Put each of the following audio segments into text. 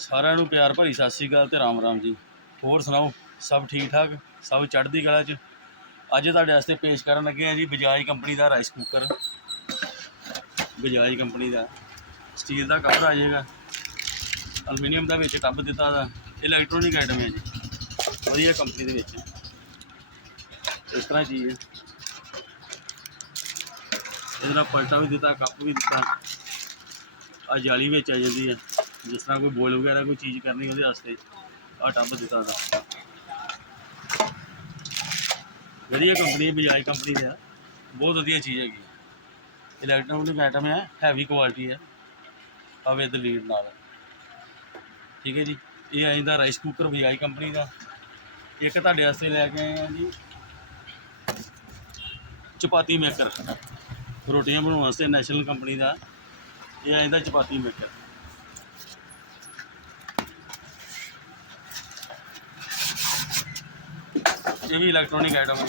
ਸਾਰਿਆਂ ਨੂੰ ਪਿਆਰ ਭਰੀ ਸਤਿ ਸ੍ਰੀ ਅਕਾਲ ਤੇ ਰਾਮ ਰਾਮ ਜੀ। ਹੋਰ ਸੁਣਾਓ? ਸਭ ਠੀਕ ਠਾਕ? ਸਭ ਚੜ੍ਹਦੀ ਕਲਾ 'ਚ? ਅੱਜ ਤੁਹਾਡੇ ਵਾਸਤੇ ਪੇਸ਼ ਕਰਨ ਲੱਗੇ ਆ ਜੀ ਬਜਾਜ ਕੰਪਨੀ ਦਾ ਰਾਈਸ ਕੁੱਕਰ ਬਜਾਜ ਕੰਪਨੀ ਦਾ। ਸਟੀਲ ਦਾ ਕਵਰ ਆ ਜਾਏਗਾ ਅਲਮੀਨੀਅਮ ਦਾ ਵਿੱਚ ਟੱਬ ਦਿੱਤਾ ਦਾ। ਇਲੈਕਟ੍ਰੋਨਿਕ ਆਈਟਮ ਹੈ ਜੀ। ਵਧੀਆ ਕੰਪਨੀ ਦੇ ਵਿੱਚ। ਇਸ ਤਰ੍ਹਾਂ ਚੀਜ਼ ਹੈ ਇਹਦਾ ਪਲਟਾ ਵੀ ਦਿੱਤਾ, ਕੱਪ ਵੀ ਦਿੱਤਾ। ਆ ਜਾਲੀ ਵਿੱਚ ਆ ਜਾਂਦੀ ਹੈ ਜਿਸ ਤਰ੍ਹਾਂ ਕੋਈ ਬੋਲ ਵਗੈਰਾ, ਕੋਈ ਚੀਜ਼ ਕਰਨੀ ਉਹਦੇ ਵਾਸਤੇ ਆ ਟੱਬ ਦਿੱਤਾ ਦਾ ਵਧੀਆ ਕੰਪਨੀ ਬਜਾਜ ਕੰਪਨੀ ਦਾ ਬਹੁਤ ਵਧੀਆ ਚੀਜ਼ ਹੈਗੀ ਇਲੈਕਟ੍ਰੋਨਿਕ ਆਈਟਮ ਹੈ ਹੈਵੀ ਕੁਆਲਿਟੀ ਹੈ। ਆ ਵਿਦ ਲੀਡ ਨਾਲ। ਠੀਕ ਹੈ ਜੀ। ਇਹ ਆ ਜਾਂਦਾ ਰਾਈਸ ਕੁੱਕਰ ਬਜਾਜ ਕੰਪਨੀ ਦਾ। ਇੱਕ ਤੁਹਾਡੇ ਵਾਸਤੇ ਲੈ ਕੇ ਆਏ ਆ ਜੀ। ਚਪਾਤੀ ਮੇਕਰ ਰੋਟੀਆਂ ਬਣਾਉਣ ਵਾਸਤੇ ਨੈਸ਼ਨਲ ਕੰਪਨੀ ਦਾ। ਇਹ ਆ ਜਾਂਦਾ ਚਪਾਤੀ ਮੇਕਰ ਇਹ ਵੀ ਇਲੈਕਟ੍ਰੋਨਿਕ ਆਈਟਮ ਹੈ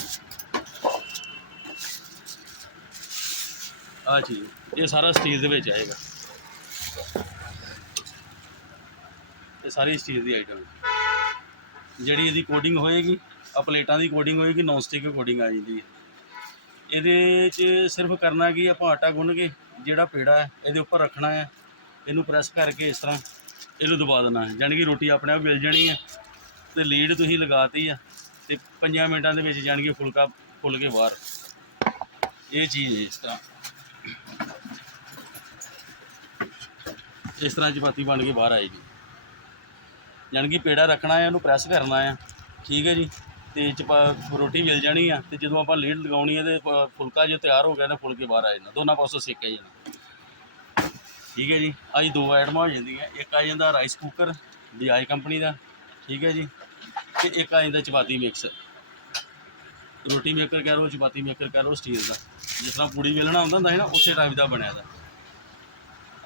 ਆ ਚੀਜ਼ ਇਹ ਸਾਰਾ ਸਟੀਲ ਦੇ ਵਿੱਚ ਆਏਗਾ। ਇਹ ਸਾਰੀ ਸਟੀਲ ਦੀ ਆਈਟਮ ਹੈ ਜਿਹੜੀ ਇਹਦੀ ਕੋਡਿੰਗ ਹੋਏਗੀ ਆ ਪਲੇਟਾਂ ਦੀ ਕੋਡਿੰਗ ਹੋਏਗੀ ਨੌਨ ਸਟਿਕ ਕੋਡਿੰਗ ਆ ਜਾਂਦੀ ਹੈ ਇਹਦੇ 'ਚ ਸਿਰਫ ਕਰਨਾ ਕੀ ਆਪਾਂ ਆਟਾ ਗੁੰਨ ਕੇ ਜਿਹੜਾ ਪੇੜਾ ਹੈ, ਇਹਦੇ ਉੱਪਰ ਰੱਖਣਾ ਹੈ। ਇਹਨੂੰ ਪ੍ਰੈਸ ਕਰਕੇ ਇਸ ਤਰ੍ਹਾਂ ਇਹਨੂੰ ਦਬਾ ਦੇਣਾ ਹੈ। ਜਾਣੀ ਕਿ ਰੋਟੀ ਆਪਣੇ ਆਪ ਮਿਲ ਜਾਣੀ ਹੈ। ਤੇ ਲੀਡ ਤੁਸੀਂ ਲਗਾਤੀ ਆ। ਤੇ 5 ਮਿੰਟਾਂ ਦੇ ਵਿੱਚ ਜਾਣੀ ਕਿ ਫੁਲਕਾ ਫੁੱਲ ਕੇ ਬਾਹਰ। ਇਹ ਚੀਜ਼ ਹੈ ਇਸ ਤਰ੍ਹਾਂ। ਇਸ ਤਰ੍ਹਾਂ ਚਪਾਤੀ ਬਣ ਕੇ ਬਾਹਰ ਆਏਗੀ ਜਾਣੀ ਕਿ ਪੇੜਾ ਰੱਖਣਾ ਹੈ, ਉਹਨੂੰ ਪ੍ਰੈਸ ਕਰਨਾ ਹੈ। ਠੀਕ ਹੈ ਜੀ। ਤੇ ਚਪਾ ਰੋਟੀ ਮਿਲ ਜਾਣੀ ਆ। ਤੇ ਜਦੋਂ ਆਪਾਂ ਲੀਡ ਲਗਾਉਣੀ ਹੈ ਤੇ ਫੁਲਕਾ ਜੇ ਤਿਆਰ ਹੋ ਗਿਆ ਨਾ ਫੁਲਕੇ ਬਾਹਰ ਆ ਜਾਣਾ। ਦੋਨਾਂ ਪਾਸੋਂ ਸੇਕਿਆ ਜਾਣਾ। ਠੀਕ ਹੈ ਜੀ। ਅੱਜ ਦੋ ਆਈਟਮਾਂ ਹੋ ਜਾਂਦੀਆਂ। ਇੱਕ ਆ ਜਾਂਦਾ ਰਾਈਸ ਕੁੱਕਰ ਬਜਾਜ ਕੰਪਨੀ ਦਾ। ਠੀਕ ਹੈ ਜੀ। ਤੇ ਇੱਕ ਆ ਜਾਂਦਾ ਚਪਾਤੀ ਮਿਕਸ ਰੋਟੀ ਮੇਕਰ ਕਹਿ ਲਓ ਚਪਾਤੀ ਮੇਕਰ ਕਹਿ ਲਓ ਸਟੀਲ ਦਾ। ਜਿਸ ਤਰ੍ਹਾਂ ਪੂੜੀ ਵੇਲਣਾ ਹੁੰਦਾ ਹੁੰਦਾ ਹੈ ਨਾ, ਉਸੇ ਟਾਈਪ ਦਾ ਬਣਿਆ ਦਾ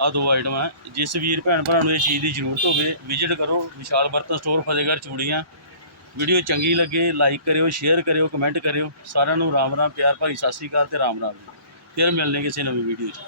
ਆ ਦੋ ਆਈਟਮ ਹੈ ਜਿਸ ਵੀਰ ਭੈਣ ਭਰਾ ਨੂੰ ਇਹ ਚੀਜ਼ ਦੀ ਜ਼ਰੂਰਤ ਹੋਵੇ ਵਿਜ਼ਿਟ ਕਰੋ ਵਿਸ਼ਾਲ ਬਰਤਨ ਸਟੋਰ ਫਤਿਹਗੜ੍ਹ, ਚੂੜੀਆਂ। ਵੀਡੀਓ ਚੰਗੀ ਲੱਗੇ ਲਾਈਕ ਕਰਿਓ ਸ਼ੇਅਰ ਕਰਿਓ ਕਮੈਂਟ ਕਰਿਓ। ਸਾਰਿਆਂ ਨੂੰ ਰਾਮ ਰਾਮ, ਪਿਆਰ ਭਰੀ ਸਤਿ ਸ੍ਰੀ ਅਕਾਲ ਤੇ ਰਾਮ ਰਾਮ। ਜੀ ਫਿਰ ਮਿਲਣੇ ਕਿਸੇ ਨਵੀਂ ਵੀਡੀਓ 'ਚ।